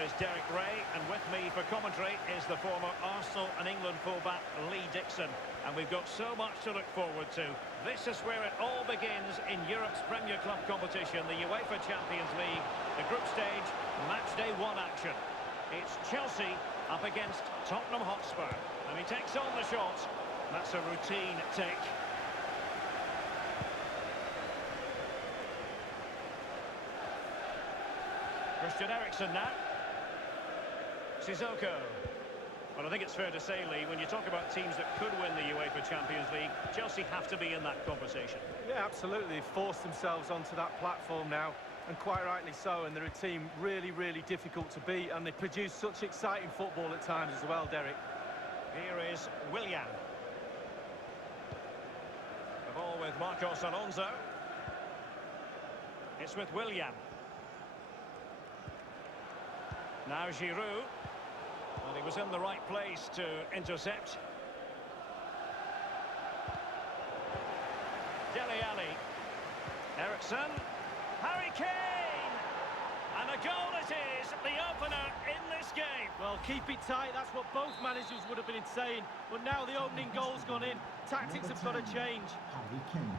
is Derek Ray, and with me for commentary is the former Arsenal and England fullback Lee Dixon. And we've got so much to look forward to. This is where it all begins in Europe's Premier Club competition, the UEFA Champions League, the group stage, match day 1 action. It's Chelsea up against Tottenham Hotspur, and he takes on the shot. That's a routine take. Christian Eriksen now. Sissoko. Well, I think it's fair to say, Lee, when you talk about teams that could win the UEFA Champions League, Chelsea have to be in that conversation. Yeah, absolutely. They've forced themselves onto that platform now, and quite rightly so, and they're a team really, really difficult to beat, and they produce such exciting football at times as well, Derek. Here is Willian. The ball with Marcos Alonso. It's with Willian. Now Giroud. Well, he was in the right place to intercept. Dele Alli. Eriksen. Harry Kane! And a goal it is, the opener in this game. Well, keep it tight, that's what both managers would have been saying. But now the opening goal's gone in. Tactics have got to change. Harry Kane.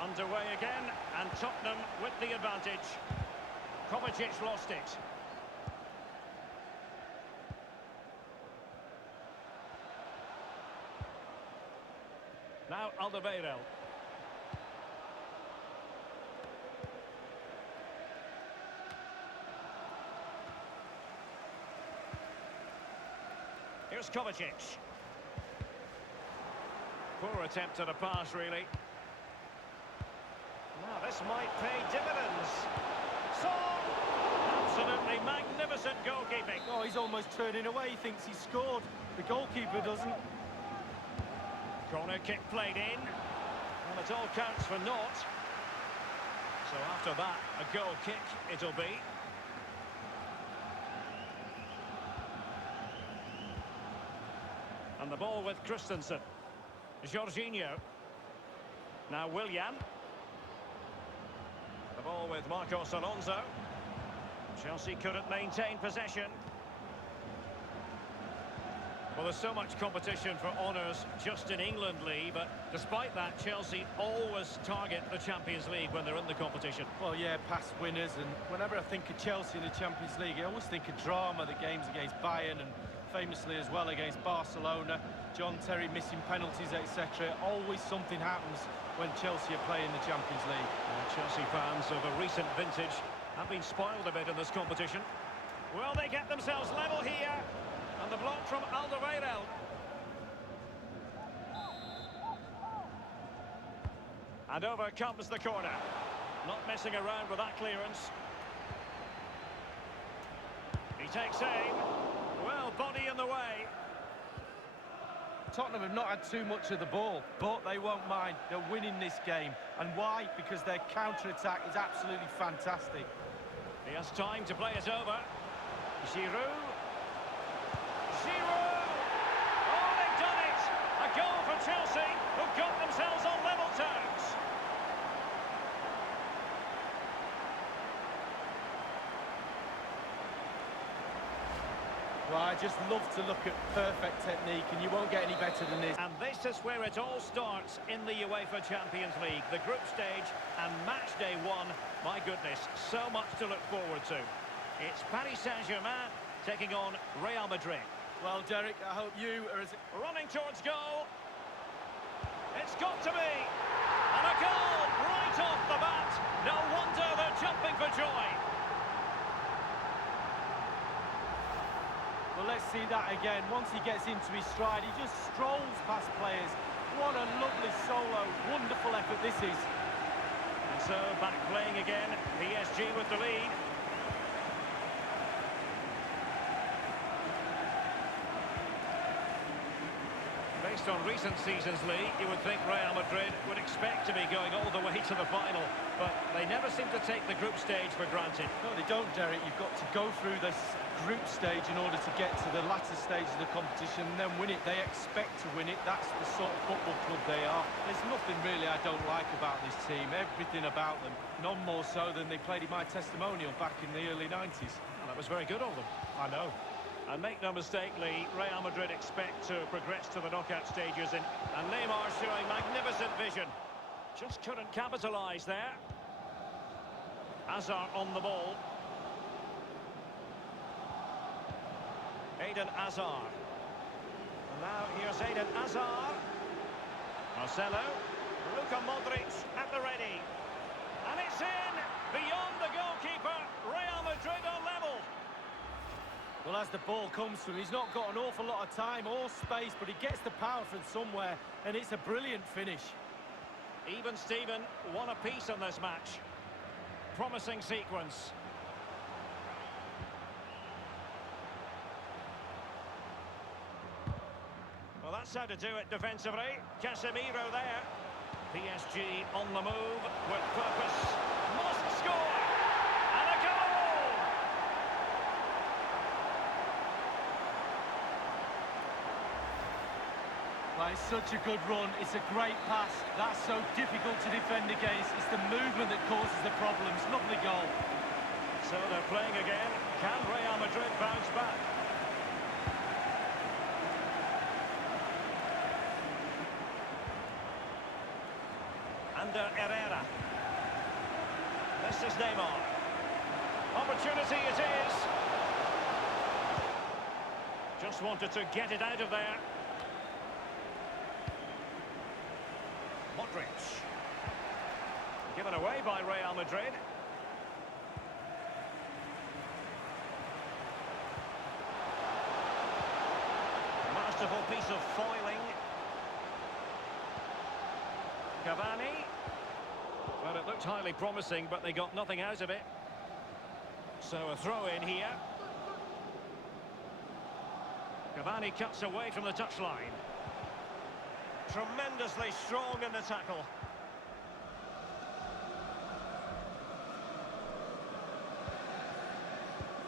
Underway again, and Tottenham with the advantage. Kovacic lost it. Now Alderweireld. Here's Kovacic. Poor attempt at a pass, really. Now this might pay dividends. Absolutely magnificent goalkeeping. Oh, he's almost turning away. He thinks he's scored. The goalkeeper doesn't. Corner kick played in. Well, it all counts for naught. So after that, a goal kick it'll be. And the ball with Christensen. Jorginho. Now Willian. The ball with Marcos Alonso. Chelsea couldn't maintain possession. Well, there's so much competition for honours just in England, Lee, but despite that, Chelsea always target the Champions League when they're in the competition. Well, yeah, past winners, and whenever I think of Chelsea in the Champions League, I always think of drama, the games against Bayern, and famously as well against Barcelona, John Terry missing penalties, etc. Always something happens when Chelsea are playing the Champions League. Well, Chelsea fans of a recent vintage have been spoiled a bit in this competition. Well, they get themselves level here. And the block from Alderweireld. And over comes the corner. Not messing around with that clearance. He takes aim. Well, body in the way. Tottenham have not had too much of the ball, but they won't mind. They're winning this game. And why? Because their counter-attack is absolutely fantastic. He has time to play it over. Giroud. Oh, they've done it! A goal for Chelsea, who've got themselves on level terms. Well, I just love to look at perfect technique, and you won't get any better than this. And this is where it all starts in the UEFA Champions League, the group stage and match day 1. My goodness, so much to look forward to. It's Paris Saint-Germain taking on Real Madrid. Well, Derek, I hope you are as... Running towards goal. It's got to be. And a goal right off the bat. No wonder they're jumping for joy. Well, let's see that again. Once he gets into his stride, he just strolls past players. What a lovely solo. Wonderful effort this is. And so, back playing again. PSG with the lead. Based on recent seasons, Lee, you would think Real Madrid would expect to be going all the way to the final, but they never seem to take the group stage for granted. No, they don't, Derek. You've got to go through this group stage in order to get to the latter stage of the competition and then win it. They expect to win it. That's the sort of football club they are. There's nothing really I don't like about this team. Everything about them. None more so than they played in my testimonial back in the early 90s. Well, That was very good of them. I know. And make no mistake, Lee, Real Madrid expect to progress to the knockout stages, and Neymar showing magnificent vision. Just couldn't capitalise there. Hazard on the ball. Eden Hazard. And now here's Eden Hazard. Marcelo. Luka Modric at the ready. And it's in! Beyond the goalkeeper. Real Madrid are level. Well, as the ball comes to him, he's not got an awful lot of time or space, but he gets the power from somewhere, and it's a brilliant finish. Even Steven, one apiece on this match. Promising sequence. Well, that's how to do it defensively. Casemiro there. PSG on the move with purpose. Must score! And a goal! Well, it's such a good run. It's a great pass. That's so difficult to defend against. It's the movement that causes the problems. Lovely goal. So they're playing again. Can Real Madrid bounce back? Under Herrera. This is Neymar. Opportunity it is. Just wanted to get it out of there. Modric. Given away by Real Madrid. Masterful piece of foiling. Cavani. Well, it looked highly promising, but they got nothing out of it. So a throw in here. Cavani cuts away from the touchline. Tremendously strong in the tackle.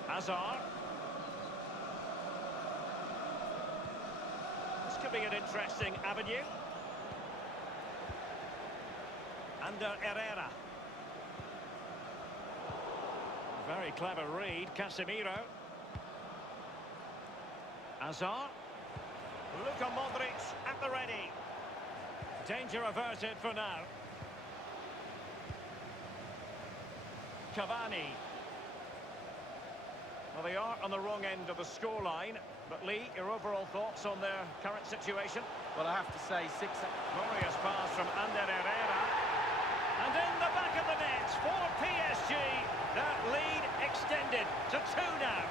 Hazard. This could be an interesting avenue. Under Herrera. Very clever read, Casemiro. Hazard. Luka Modric at the ready. Danger averted for now. Cavani. Well, they are on the wrong end of the scoreline. But Lee, your overall thoughts on their current situation? Well, I have to say, Glorious pass from Ander Herrera. And in the back of the net for PSG. That lead extended to 2 now.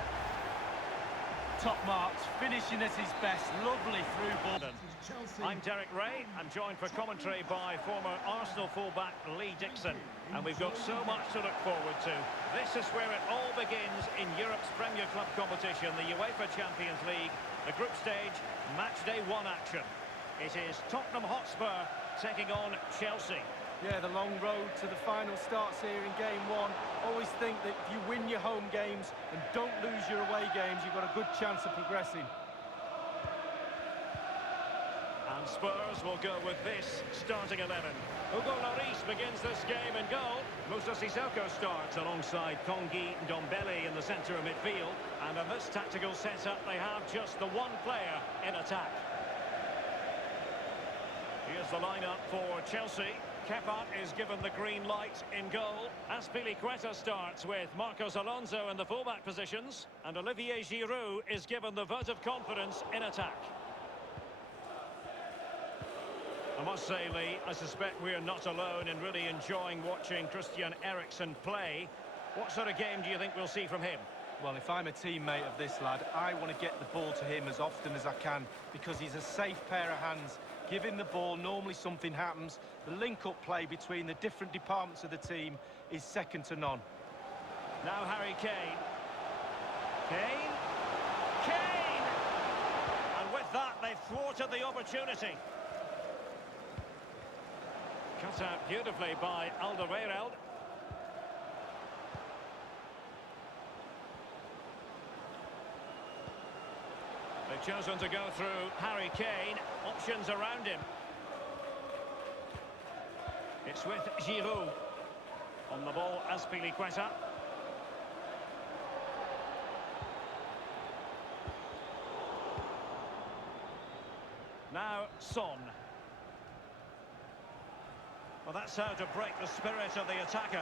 top marks, finishing at his best. Lovely through ball. I'm Derek Ray. I'm joined for commentary by former Arsenal fullback Lee Dixon. And we've got so much to look forward to. This is where it all begins in Europe's Premier Club competition, the UEFA Champions League, the group stage, match day 1 action. It is Tottenham Hotspur taking on Chelsea. Yeah, the long road to the final starts here in game 1. Always think that if you win your home games and don't lose your away games, you've got a good chance of progressing. And Spurs will go with this starting 11. Hugo Lloris begins this game in goal. Moussa Sissoko starts alongside Tanguy Ndombele in the centre of midfield. And in this tactical setup, they have just the one player in attack. Here's the lineup for Chelsea. Kepa is given the green light in goal. Azpilicueta starts with Marcos Alonso in the fullback positions. And Olivier Giroud is given the vote of confidence in attack. I must say, Lee, I suspect we're not alone in really enjoying watching Christian Eriksen play. What sort of game do you think we'll see from him? Well, if I'm a teammate of this lad, I want to get the ball to him as often as I can because he's a safe pair of hands. Give him the ball, normally something happens. The link-up play between the different departments of the team is second to none. Now Harry Kane. Kane. Kane! And with that, they've thwarted the opportunity. Cut out beautifully by Alderweireld. They've chosen to go through Harry Kane. Options around him. It's with Giroud. On the ball, Azpilicueta. Now, Son. Well, that's how to break the spirit of the attacker.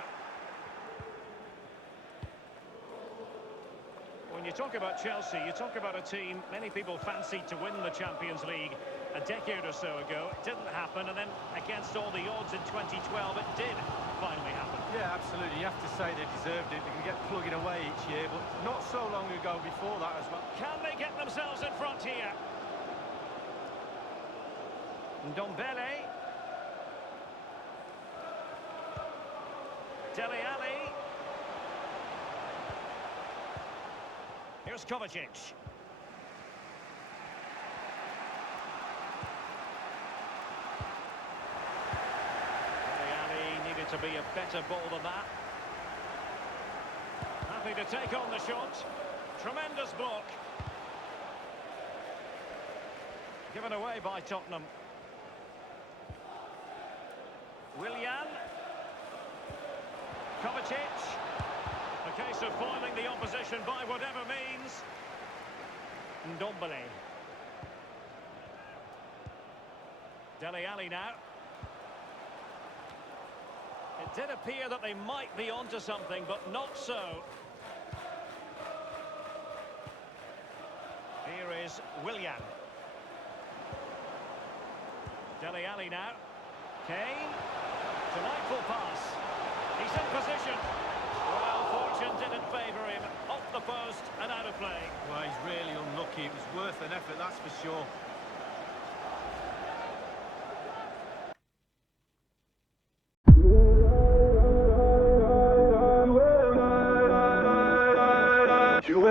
When you talk about Chelsea, you talk about a team many people fancied to win the Champions League a decade or so ago. It didn't happen, and then against all the odds in 2012, it did finally happen. Yeah, absolutely. You have to say they deserved it. They can get plugging away each year, but not so long ago before that as well. Can they get themselves in front here? Ndombele. Dele Alli. Here's Kovacic. Dele Alli needed to be a better ball than that. Happy to take on the shot. Tremendous block. Given away by Tottenham. Willian. Kovacic. A case of foiling the opposition by whatever means. Ndombele. Dele Alli now. It did appear that they might be onto something, but not so. Here is Willian. Dele Alli now. Kane. Delightful pass. He's in position. Well, fortune didn't favour him. Off the post and out of play. Well, he's really unlucky. It was worth an effort, that's for sure. You